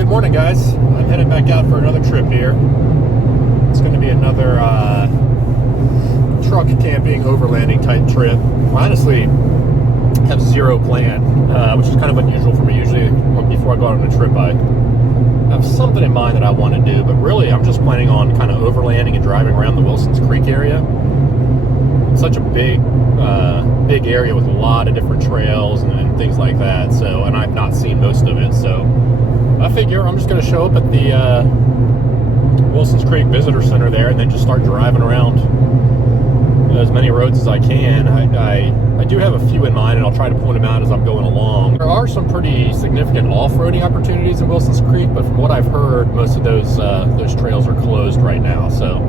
good morning, guys. I'm headed back out for another trip here. It's going to be another truck camping, overlanding type trip. I honestly have zero plan, which is kind of unusual for me. Usually, before I go out on a trip, I have something in mind that I want to do, but really I'm just planning on kind of overlanding and driving around the Wilsons Creek area. It's such a big area with a lot of different trails and things like that, so, and I've not seen most of it, so I figure I'm just going to show up at the Wilsons Creek Visitor Center there and then just start driving around as many roads as I can. I do have a few in mind, and I'll try to point them out as I'm going along. There are some pretty significant off-roading opportunities in Wilsons Creek, but from what I've heard, most of those trails are closed right now, so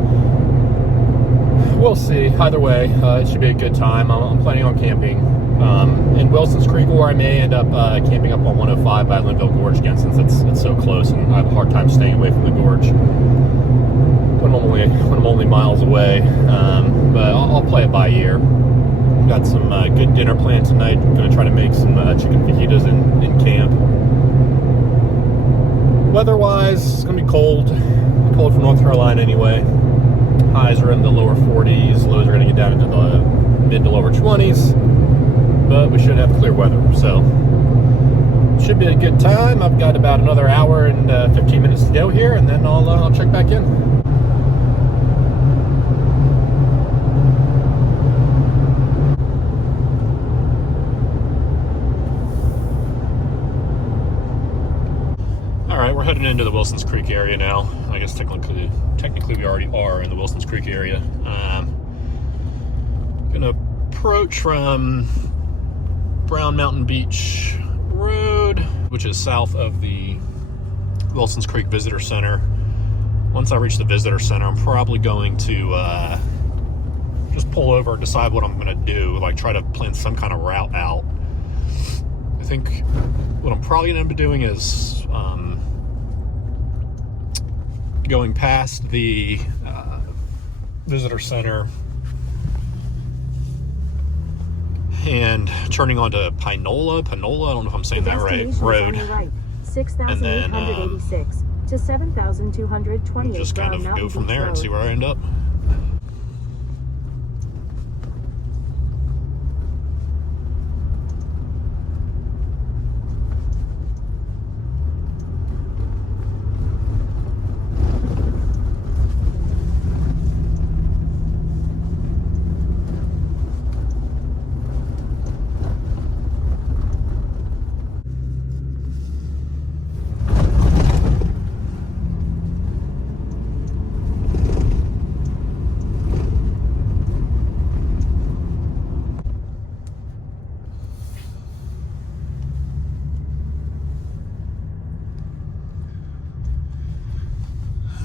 we'll see. Either way, it should be a good time. I'm planning on camping in Wilsons Creek, or I may end up camping up on 105 by Linville Gorge again, since it's so close, and I have a hard time staying away from the gorge when I'm only miles away. But I'll play it by ear. Got some good dinner planned tonight. I'm going to try to make some chicken fajitas in camp. Weather-wise, it's going to be cold for North Carolina anyway. Highs are in the lower 40s, lows are going to get down into the mid to lower 20s, but we should have clear weather, so should be a good time. I've got about another hour and 15 minutes to go here, and then I'll check back in. Alright, we're heading into the Wilsons Creek area now. I guess technically we already are in the Wilsons Creek area. Gonna approach from Brown Mtn Beach Road, which is south of the Wilsons Creek Visitor Center. Once I reach the Visitor Center, I'm probably going to just pull over and decide what I'm gonna do, like try to plan some kind of route out. I think what I'm probably gonna be doing is going past the Visitor Center and turning onto Pineola, I don't know if I'm saying that right, road. Right, 6,886 to 7,228. Just kind of go from there and see where I end up.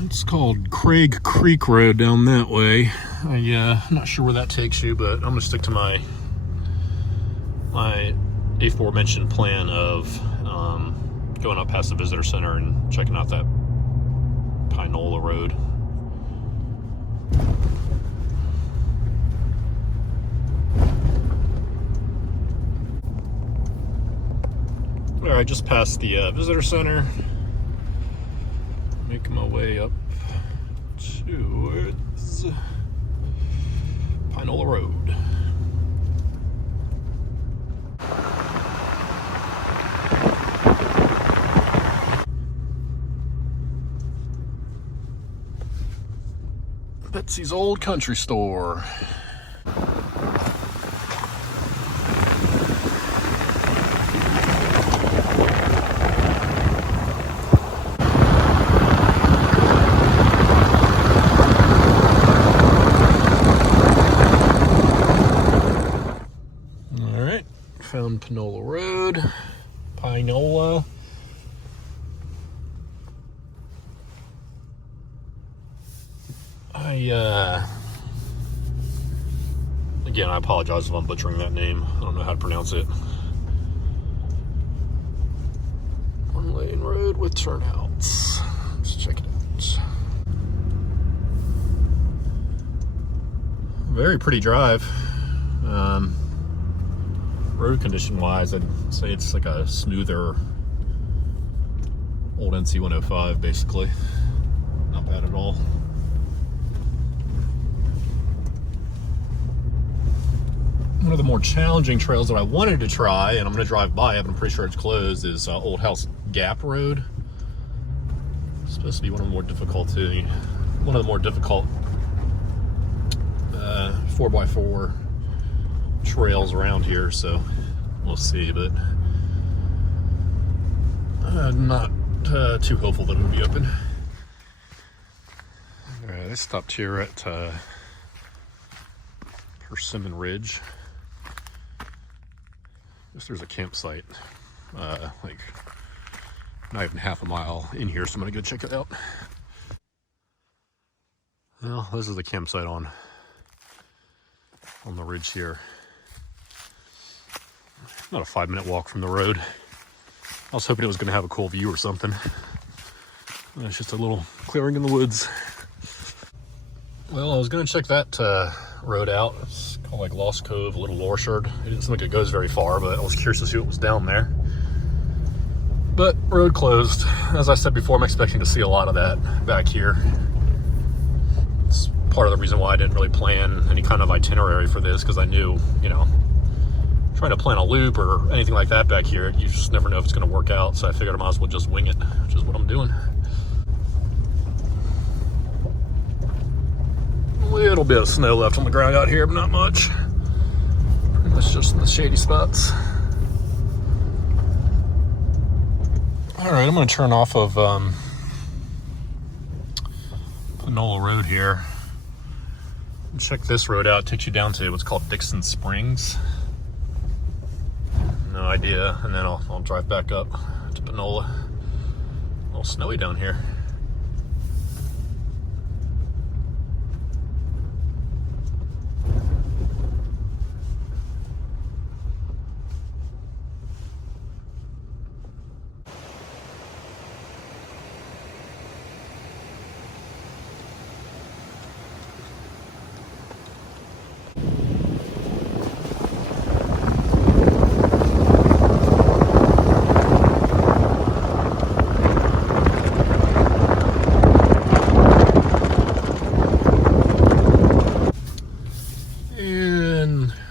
It's called Craig Creek Road down that way. I'm not sure where that takes you, but I'm gonna stick to my aforementioned plan of going up past the Visitor Center and checking out that Pineola Road. All right, just past the Visitor Center. Making my way up towards Pineola Road. Betsy's Old Country Store. Found Pineola Road, Pineola. Again, I apologize if I'm butchering that name. I don't know how to pronounce it. One lane road with turnouts. Let's check it out. Very pretty drive. Road condition wise, I'd say it's like a smoother Old NC 105, basically. Not bad at all. One of the more challenging trails that I wanted to try, and I'm going to drive by it, but I'm pretty sure it's closed, is Old House Gap Road. It's supposed to be one of the more difficult 4x4 trails around here, so we'll see, but not too hopeful that it'll be open. Alright, I stopped here at Persimmon Ridge. There's a campsite like not even half a mile in here, so I'm gonna go check it out. Well, this is the campsite on the ridge here. About a 5-minute walk from the road. I was hoping it was gonna have a cool view or something. It's just a little clearing in the woods. Well, I was gonna check that road out. It's called like Lost Cove, Little Orchard. It didn't seem like it goes very far, but I was curious to see what was down there. But road closed. As I said before, I'm expecting to see a lot of that back here. It's part of the reason why I didn't really plan any kind of itinerary for this, because I knew, you know, trying to plan a loop or anything like that back here, you just never know if it's going to work out. So I figured I might as well just wing it, which is what I'm doing. A little bit of snow left on the ground out here, but not much. Pretty much just in the shady spots. All right, I'm going to turn off of Pineola Road here. Check this road out. It takes you down to what's called Dixon Springs. No idea. And then I'll drive back up to Pineola. A little snowy down here.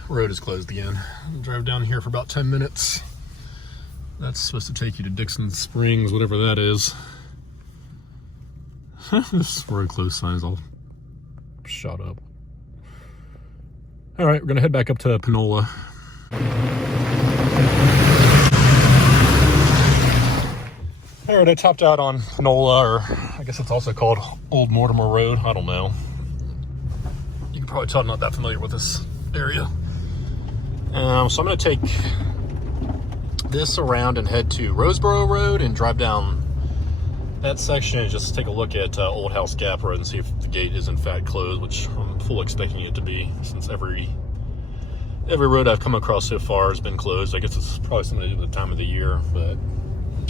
Road is closed again. I'll drive down here for about 10 minutes. That's supposed to take you to Dixon Springs, whatever that is. This road closed sign is all shot up. All right, we're gonna head back up to Pineola. All right, I topped out on Pineola, or I guess it's also called Old Mortimer Road. I don't know. You can probably tell I'm not that familiar with this area. So I'm going to take this around and head to Roseboro Road and drive down that section and just take a look at Old House Gap Road and see if the gate is in fact closed, which I'm fully expecting it to be, since every road I've come across so far has been closed. I guess it's probably something to do with the time of the year, but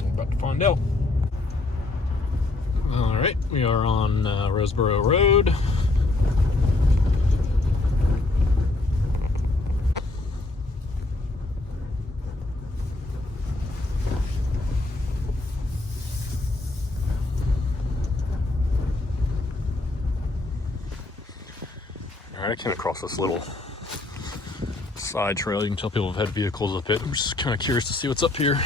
I'm about to find out. All right, we are on Roseboro Road. I came across this little side trail. You can tell people have had vehicles up it. I'm just kind of curious to see what's up here.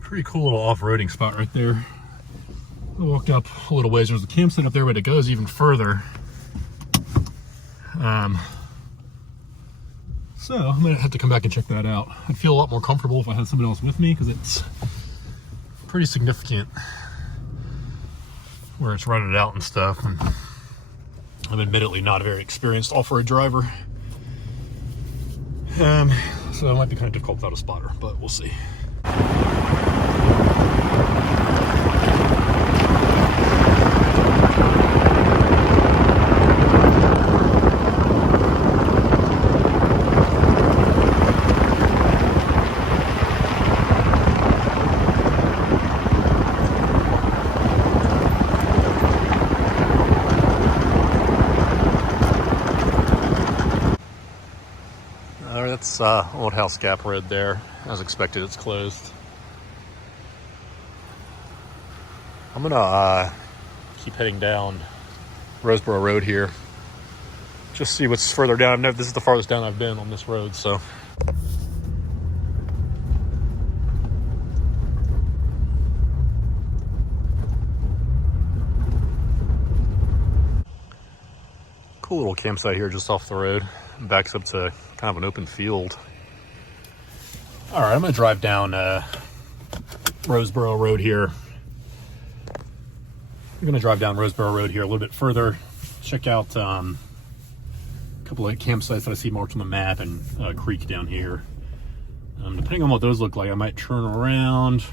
Pretty cool little off-roading spot right there. I walked up a little ways. There's a campsite up there, but it goes even further. So I'm gonna have to come back and check that out. I'd feel a lot more comfortable if I had somebody else with me, because it's pretty significant where it's rutted out and stuff. And I'm admittedly not a very experienced off-road driver. So it might be kind of difficult without a spotter, but we'll see. That's Old House Gap Road there. As expected, it's closed. I'm gonna keep heading down Roseboro Road here. Just see what's further down. This is the farthest down I've been on this road, so. Cool little campsite here just off the road. Backs up to kind of an open field. All right, I'm gonna drive down Roseboro Road here. I'm gonna drive down Roseboro Road here a little bit further, check out a couple of campsites that I see marked on the map, and a creek down here. Depending on what those look like, I might turn around,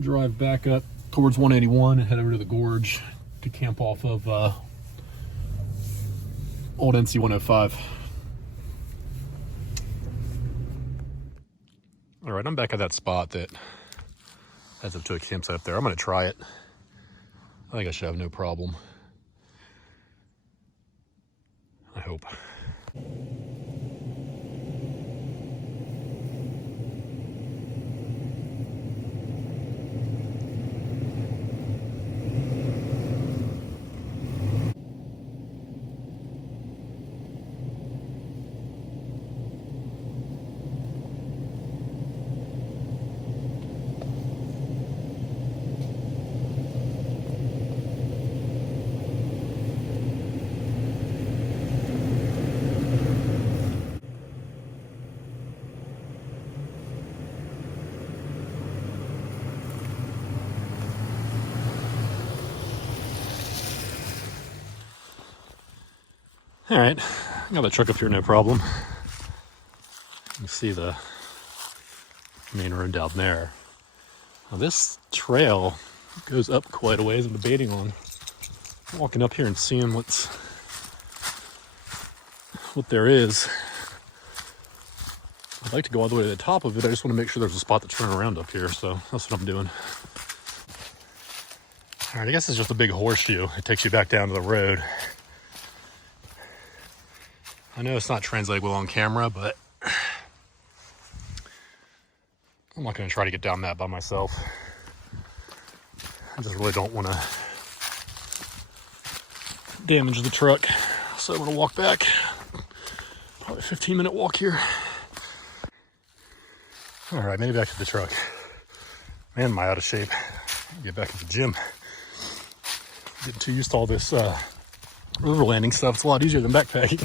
drive back up towards 181 and head over to the gorge to camp off of Old NC 105. All right, I'm back at that spot that heads up to a campsite up there. I'm gonna try it. I think I should have no problem. I hope. All right, I got the truck up here, no problem. You can see the main road down there. Now this trail goes up quite a ways. I'm debating on walking up here and seeing what there is. I'd like to go all the way to the top of it. I just want to make sure there's a spot to turn around up here, so that's what I'm doing. All right, I guess it's just a big horseshoe. It takes you back down to the road. I know it's not translating well on camera, but I'm not going to try to get down that by myself. I just really don't want to damage the truck, so I'm going to walk back. Probably a 15-minute walk here. All right, maybe back to the truck. Man, am I out of shape. Get back to the gym. Getting too used to all this overlanding stuff. It's a lot easier than backpacking.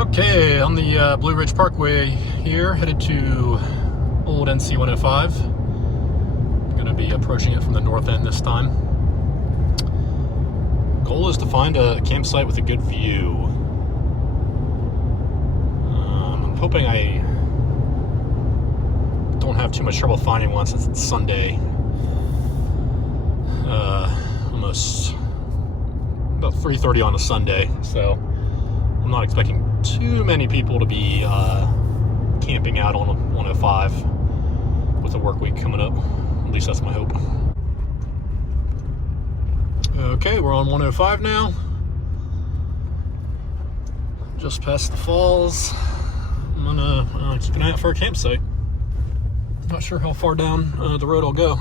Okay, on the Blue Ridge Parkway here, headed to Old NC 105. Going to be approaching it from the north end this time. Goal is to find a campsite with a good view. I'm hoping I don't have too much trouble finding one since it's Sunday. Almost about 3:30 on a Sunday, so I'm not expecting too many people to be camping out on 105 with the work week coming up. At least that's my hope. Okay, we're on 105 now. Just past the falls. I'm gonna keep an eye out for a campsite. Not sure how far down the road I'll go.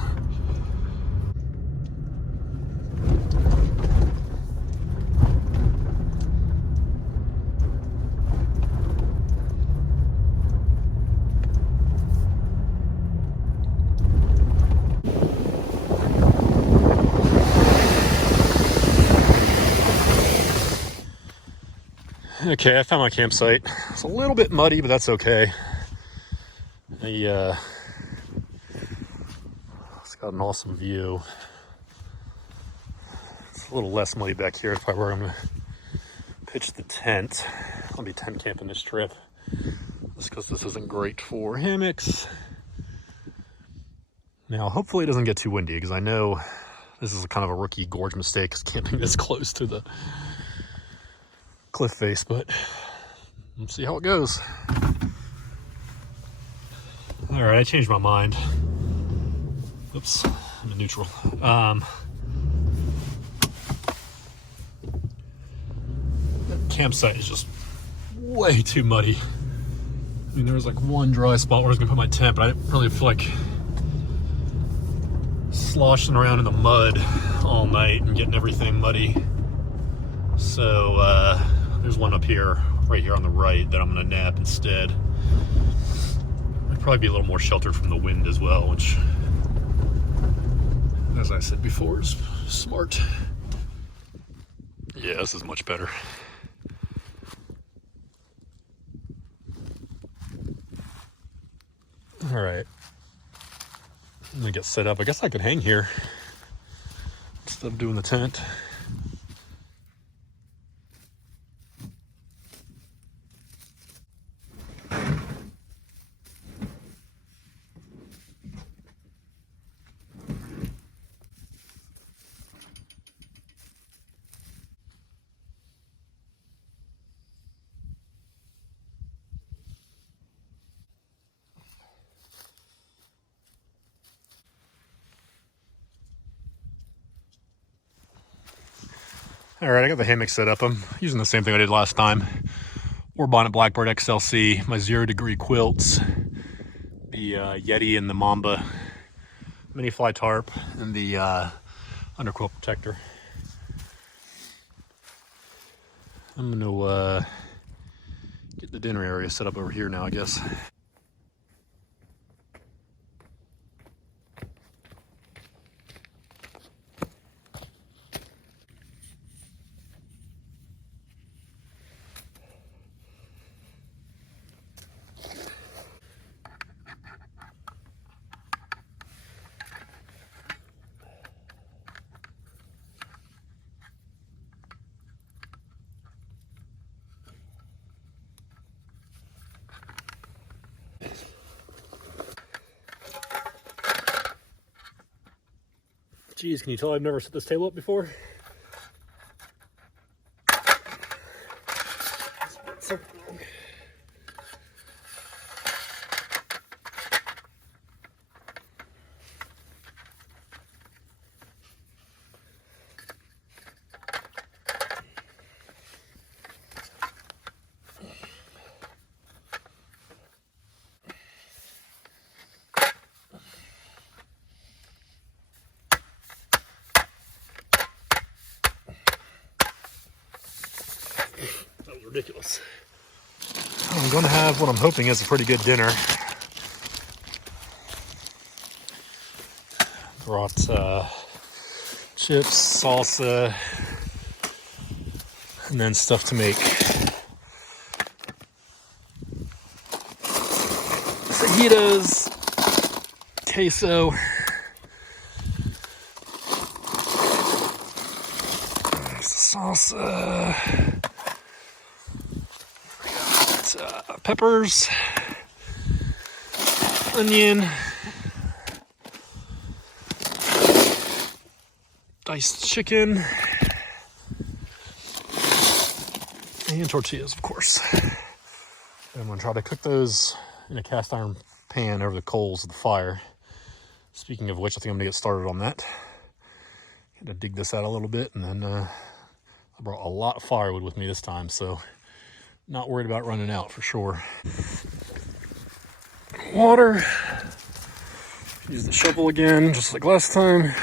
Okay, I found my campsite. It's a little bit muddy, but that's okay. It's got an awesome view. It's a little less muddy back here. It's probably where I'm gonna pitch the tent. I'll be tent camping this trip. Just because this isn't great for hammocks. Now, hopefully it doesn't get too windy, because I know this is kind of a rookie gorge mistake, is camping this close to the cliff face, but let's see how it goes. All right, I changed my mind. Oops, I'm in neutral. The campsite is just way too muddy. I mean, there was like one dry spot where I was gonna put my tent, but I didn't really feel like sloshing around in the mud all night and getting everything muddy. So there's one up here, right here on the right, that I'm gonna nap instead. I'd probably be a little more sheltered from the wind as well, which, as I said before, is smart. Yeah, this is much better. All right, I'm gonna get set up. I guess I could hang here instead of doing the tent. All right, I got the hammock set up. I'm using the same thing I did last time. Bonnet Blackbird XLC, my 0 degree quilts, the Yeti and the Mamba mini fly tarp, and the underquilt protector. I'm gonna get the dinner area set up over here now, I guess. Geez, can you tell I've never set this table up before? So that was ridiculous. I'm going to have what I'm hoping is a pretty good dinner. Brought chips, salsa, and then stuff to make fajitas, queso, salsa, peppers, onion, diced chicken, and tortillas, of course. I'm gonna try to cook those in a cast iron pan over the coals of the fire. Speaking of which, I think I'm gonna get started on that. Gonna dig this out a little bit, and then I brought a lot of firewood with me this time, so not worried about running out for sure. Water. Use the shovel again, just like last time.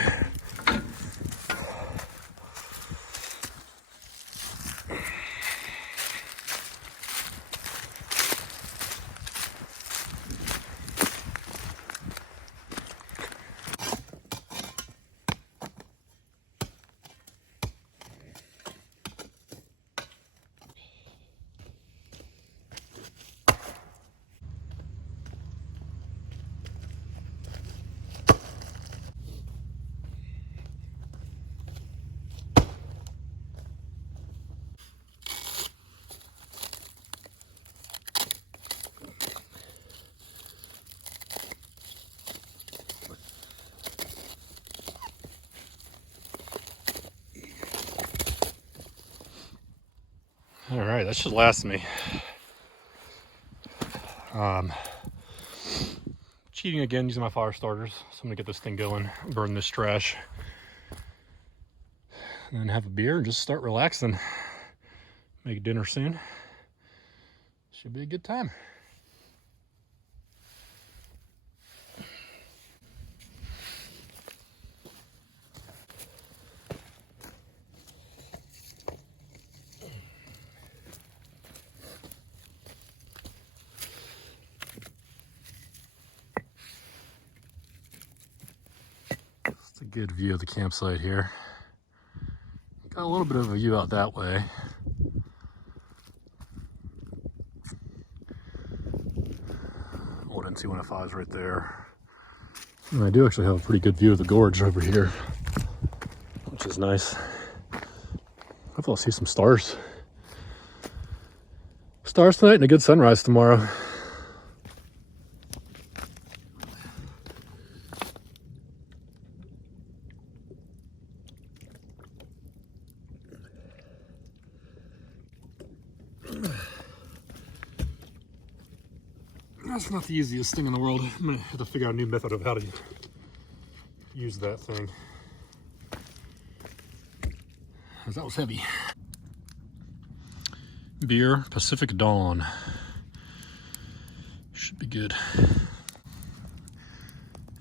All right, that should last me. Cheating again using my fire starters. So I'm gonna get this thing going, burn this trash, and then have a beer and just start relaxing. Make dinner soon. Should be a good time. It's a good view of the campsite here. Got a little bit of a view out that way. Old NC-105 is right there. And I do actually have a pretty good view of the gorge over here, which is nice. Hopefully I'll see some stars. Stars tonight and a good sunrise tomorrow. That's not the easiest thing in the world. I'm gonna have to figure out a new method of how to use that thing, because that was heavy. Beer, Pacific Dawn. Should be good.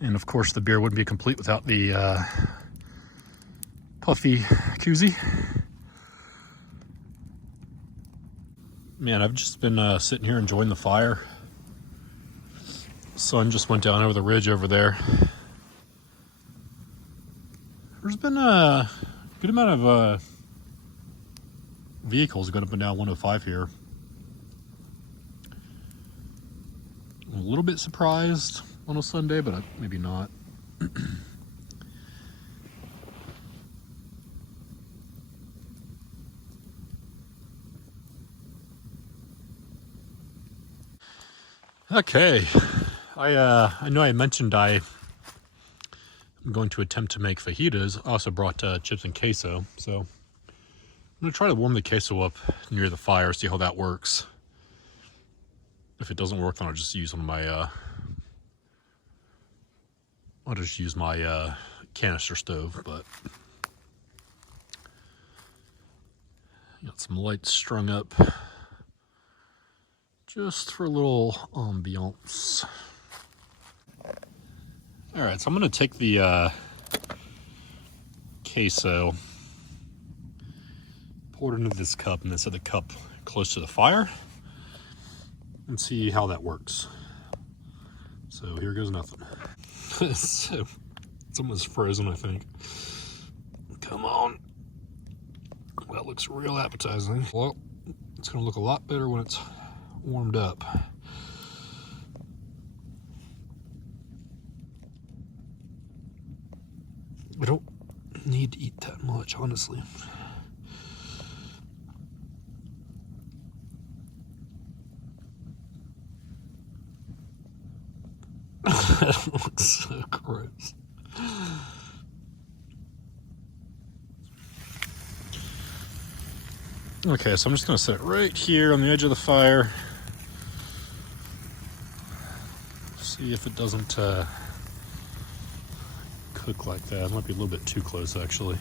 And of course the beer wouldn't be complete without the puffy koozie. Man, I've just been sitting here enjoying the fire. Sun just went down over the ridge over there. There's been a good amount of vehicles going up and down 105 here. I'm a little bit surprised on a Sunday, but maybe not. Okay. I know I mentioned I'm going to attempt to make fajitas. I also brought chips and queso, so I'm going to try to warm the queso up near the fire, see how that works. If it doesn't work, then I'll just use one of my canister stove. But got some lights strung up just for a little ambiance. All right, so I'm gonna take the queso, pour it into this cup, and then set the cup close to the fire and see how that works. So here goes nothing. So it's almost frozen, I think. Come on. That looks real appetizing. Well, it's gonna look a lot better when it's warmed up. I don't need to eat that much, honestly. That looks so gross. Okay, so I'm just gonna set it right here on the edge of the fire. See if it doesn't cook like that. It might be a little bit too close, actually.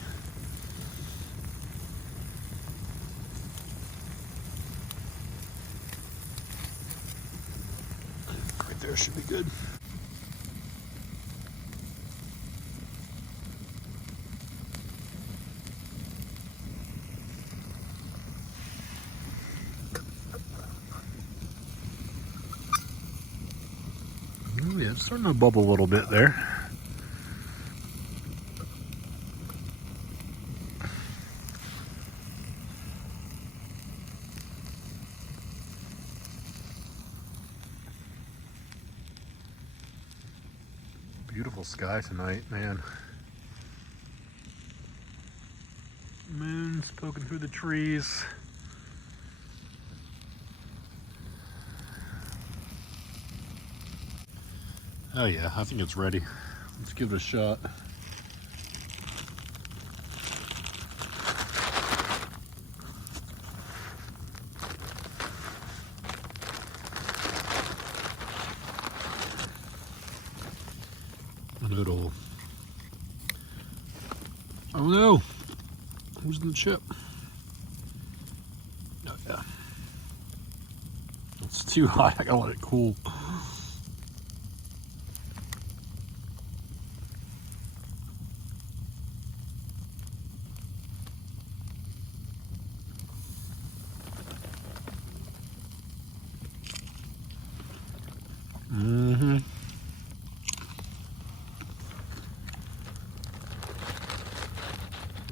Right there should be good. Oh yeah, it's starting to bubble a little bit there. Beautiful sky tonight, man. Moon's poking through the trees. Oh yeah, I think it's ready. Let's give it a shot. And it'll... Oh no! Who's the chip? Oh yeah. It's too hot, I gotta let it cool. Mm-hmm.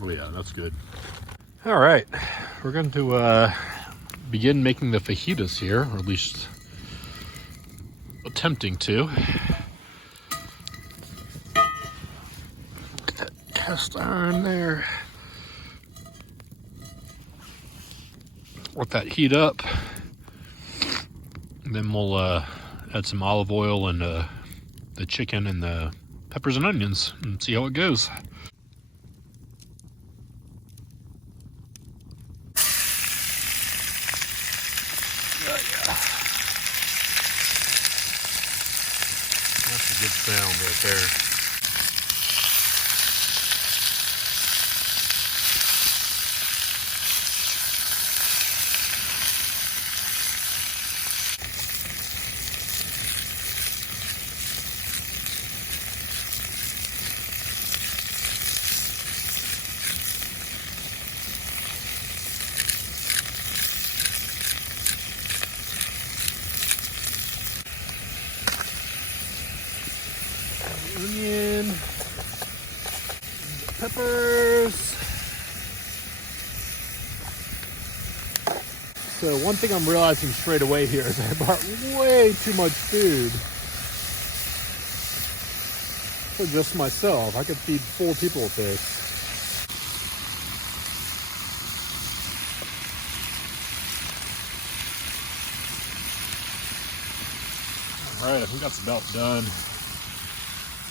Oh yeah, that's good. All right, we're going to begin making the fajitas here, or at least attempting to. Look at that cast iron there. Let that heat up. And then we'll add some olive oil and the chicken and the peppers and onions and see how it goes. That's a good sound right there. Onion, peppers. So one thing I'm realizing straight away here is I bought way too much food for just myself. I could feed 4 people with this. All right, I think that's about done.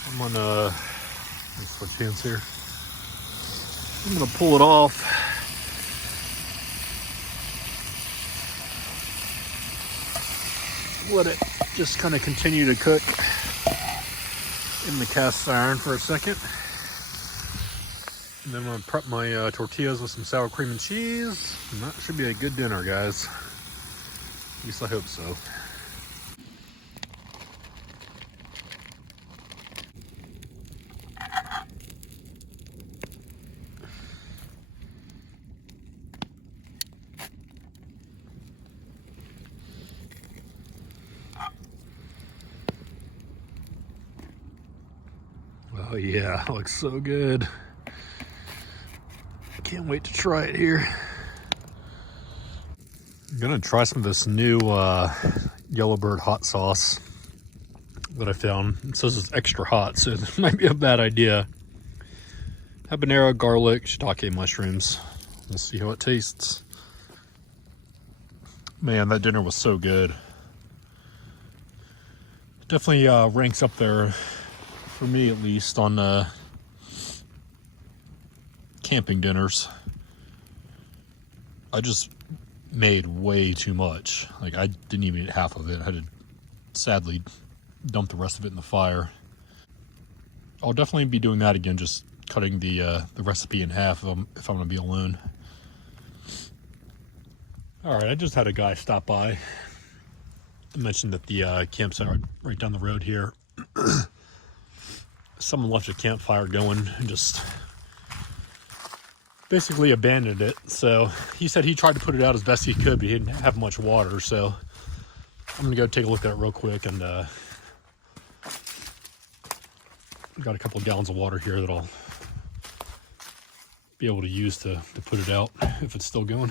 I'm gonna switch hands here. I'm gonna pull it off. Let it just kind of continue to cook in the cast iron for a second. And then I'm gonna prep my tortillas with some sour cream and cheese. And that should be a good dinner, guys. At least I hope so. Oh yeah, looks so good. Can't wait to try it here. I'm gonna try some of this new Yellowbird hot sauce that I found. It says it's extra hot, so it might be a bad idea. Habanero, garlic, shiitake mushrooms. We'll see how it tastes. Man, that dinner was so good. Definitely ranks up there, for me at least, on camping dinners. I just made way too much. Like, I didn't even eat half of it. I had to sadly dump the rest of it in the fire. I'll definitely be doing that again, just cutting the recipe in half if I'm gonna be alone. All right, I just had a guy stop by. I mentioned that the campsite right down the road here, someone left a campfire going and just basically abandoned it. So he said he tried to put it out as best he could, but he didn't have much water. So I'm gonna go take a look at it real quick, and got a couple of gallons of water here that I'll be able to use to put it out if it's still going.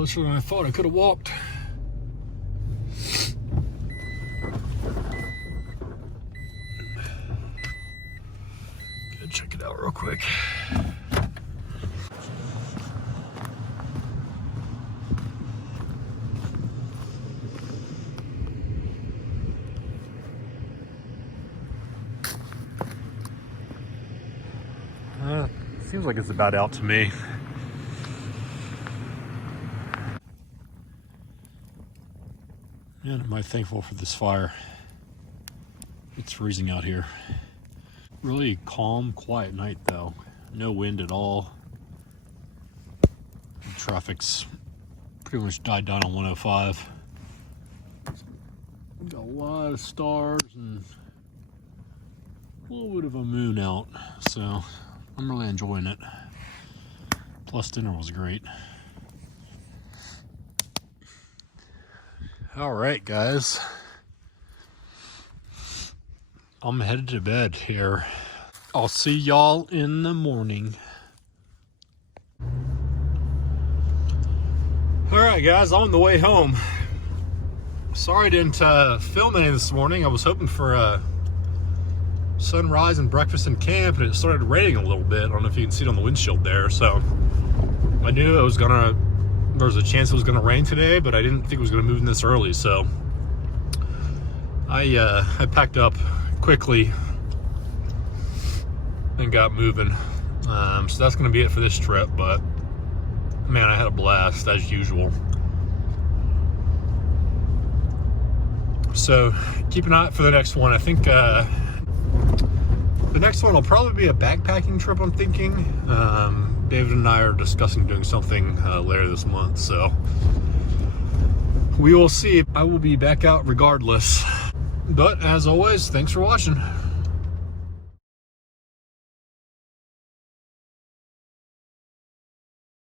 closer than I thought I could have walked. Gotta check it out real quick. Seems like it's about out to me. Man, am I thankful for this fire. It's freezing out here. Really calm, quiet night though. No wind at all. The traffic's pretty much died down on 105. Got a lot of stars and a little bit of a moon out, so I'm really enjoying it. Plus dinner was great. All right, guys. I'm headed to bed here. I'll see y'all in the morning. All right, guys, I'm on the way home. Sorry I didn't film any this morning. I was hoping for sunrise and breakfast in camp, and it started raining a little bit. I don't know if you can see it on the windshield there. So I knew there was a chance it was gonna rain today, but I didn't think it was gonna move in this early. So I packed up quickly and got moving. So that's gonna be it for this trip, but man, I had a blast as usual. So keep an eye out for the next one. I think the next one will probably be a backpacking trip, I'm thinking. David and I are discussing doing something later this month, so we will see. I will be back out regardless. But as always, thanks for watching.